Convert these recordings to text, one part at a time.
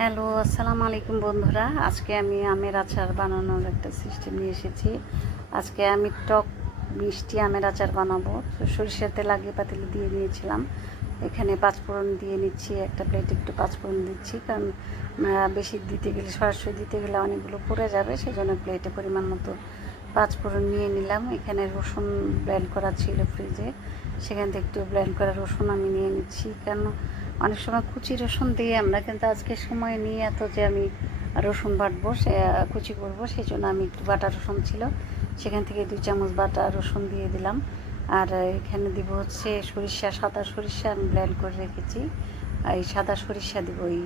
Hello, আসসালামু আলাইকুম বন্ধুরা। আজকে আমি আমের আচার বানানোর একটা সিস্টেম নিয়ে এসেছি। আজকে আমি টক মিষ্টি আমের আচার বানাবো। তো সরিষার তেল আগে পাতিলে দিয়ে নিয়েছিলাম। এখানে পাঁচফোড়ন দিয়ে নিচ্ছি, একটা প্লেটে একটু পাঁচফোড়ন দিচ্ছি, কারণ বেশি দিতে গেলে, সরাসরি দিতে গেলে অনেকগুলো পড়ে যাবে, সেজন্য প্লেটে পরিমাণ মতো পাঁচফোড়ন নিয়ে নিলাম। এখানে রসুন ব্লেন্ড করা ছিল ফ্রিজে, সেখান থেকে একটু ব্লেন্ড করা রসুন আমি নিয়ে নিচ্ছি। কেন অনেক সময় কুচি রসুন দিয়ে আমরা, কিন্তু আজকে সময় নিয়ে এত যে আমি রসুন বাটবো, সে কুচি করবো, সেই জন্য আমি একটু বাটা রসুন ছিল, সেখান থেকে 2 চামচ বাটা রসুন দিয়ে দিলাম। আর এখানে দিব হচ্ছে সরিষা, সাদা সরিষা আমি ব্লেন্ড করে রেখেছি। এই সাদা সরিষা দিব এই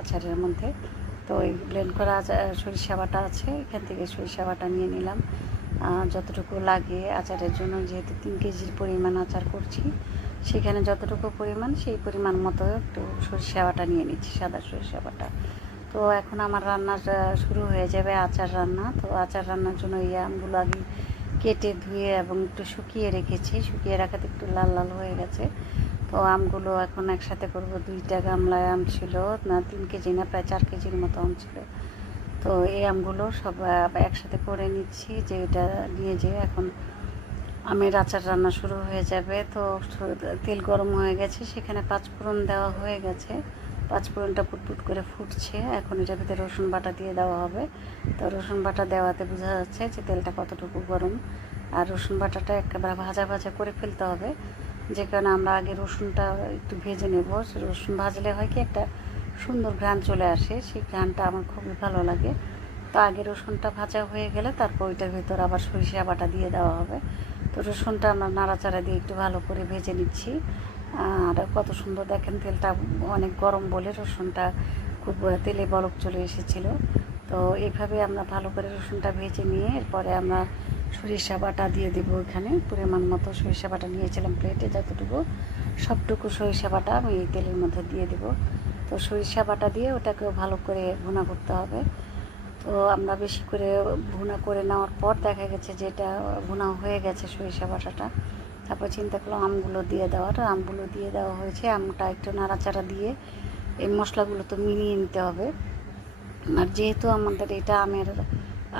আচারের মধ্যে। তো এই ব্লেন্ড করা সরিষা বাটা আছে, এখান থেকে সরিষা বাটা নিয়ে নিলাম যতটুকু লাগে আচারের জন্য। যেহেতু 3 কেজির পরিমাণ আচার করছি, সেখানে যতটুকু পরিমাণ সেই পরিমাণ মতো একটু সরিষা বাটা নিয়ে নিচ্ছি, সাদা সরিষা বাটা। তো এখন আমার রান্না শুরু হয়ে যাবে, আচার রান্না। তো আচার রান্নার জন্য এই আমগুলো আগে কেটে ধুয়ে এবং একটু শুকিয়ে রেখেছি। শুকিয়ে রাখাতে একটু লাল লাল হয়ে গেছে। তো আমগুলো এখন একসাথে করব। 2টা গামলায় আম ছিল, না 3 কেজি না, প্রায় 4 কেজির মতো আম ছিল। তো এই আমগুলো সব একসাথে করে নিচ্ছি, যে এটা নিয়ে যেয়ে এখন আমের আচার রান্না শুরু হয়ে যাবে। তো তেল গরম হয়ে গেছে, সেখানে পাঁচফোড়ন দেওয়া হয়ে গেছে। পাঁচফোড়নটা পুটপুট করে ফুটছে। এখন এটার ভিতরে রসুন বাটা দিয়ে দেওয়া হবে। তো রসুন বাটা দেওয়াতে বোঝা যাচ্ছে যে তেলটা কতটুকু গরম। আর রসুন বাটাটা একেবারে ভাজা ভাজা করে ফেলতে হবে, যে কারণে আমরা আগে রসুনটা একটু ভেজে নেব। রসুন ভাজলে হয় কি, একটা সুন্দর ঘ্রাণ চলে আসে, সেই ঘ্রাণটা আমার খুবই ভালো লাগে। তো আগে রসুনটা ভাজা হয়ে গেলে তারপর ওইটার ভিতর আবার সরিষা বাটা দিয়ে দেওয়া হবে। তো রসুনটা আমরা নাড়াচাড়া দিয়ে একটু ভালো করে ভেজে নিচ্ছি। আর কত সুন্দর দেখেন, তেলটা অনেক গরম বলে রসুনটা খুব তেলে বলক চলে এসেছিলো। তো এইভাবে আমরা ভালো করে রসুনটা ভেজে নিয়ে এরপরে আমরা সরিষা বাটা দিয়ে দেবো। এখানে পরিমাণ মতো সরিষা বাটা নিয়েছিলাম প্লেটে, যতটুকু সবটুকু সরিষা বাটা আমি এই তেলের মধ্যে দিয়ে দেবো। তো সরিষা বাটা দিয়ে ওটাকেও ভালো করে ভুনা করতে হবে। তো আমরা বেশি করে ভুনা করে নেওয়ার পর দেখা গেছে যে এটা ভুনা হয়ে গেছে সরিষা বাটাটা। তারপর চিন্তা করলাম আমগুলো দিয়ে দেওয়ার। আমগুলো দিয়ে দেওয়া হয়েছে। আমটা একটু নাড়াচাড়া দিয়ে এই মশলাগুলো তো মিলিয়ে নিতে হবে। আর যেহেতু আমাদের এটা আমের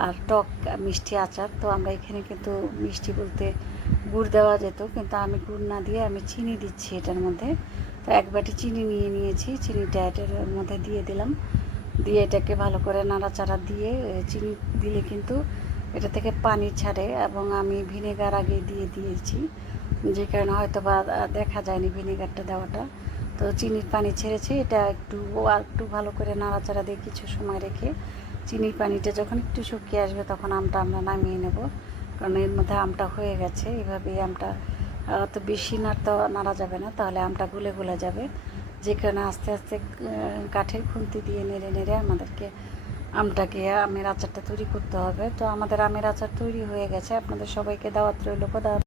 আর টক মিষ্টি আচার, তো আমরা এখানে কিন্তু মিষ্টি বলতে গুড় দেওয়া যেত, কিন্তু আমি গুড় না দিয়ে আমি চিনি দিচ্ছি এটার মধ্যে। তো 1 বাটি চিনি নিয়ে নিয়েছি, চিনিটা এটার মধ্যে দিয়ে দিলাম। দিয়ে এটাকে ভালো করে নাড়াচাড়া দিয়ে, চিনি দিলে কিন্তু এটা থেকে পানি ছাড়ে, এবং আমি ভিনেগার আগে দিয়ে দিয়েছি, যে কারণে হয়তো বা দেখা যায়নি ভিনেগারটা দেওয়াটা। তো চিনির পানি ছেড়েছে, এটা একটু ভালো করে নাড়াচাড়া দিয়ে কিছু সময় রেখে চিনির পানিটা যখন একটু শুকিয়ে আসবে, তখন আমটা আমরা নামিয়ে নেব, কারণ এর মধ্যে আমটা হয়ে গেছে। এইভাবেই আমটা তো বেশি নাড়া যাবে না, তাহলে আমটা গলে গলে যাবে, যে কারণে আস্তে আস্তে কাঠের খুন্তি দিয়ে নেড়ে নেড়ে আমাদেরকে আমের আচারটা তৈরি করতে হবে। তো আমাদের আমের আচার তৈরি হয়ে গেছে। আপনাদের সবাইকে দাওয়াত রইল। খোদা।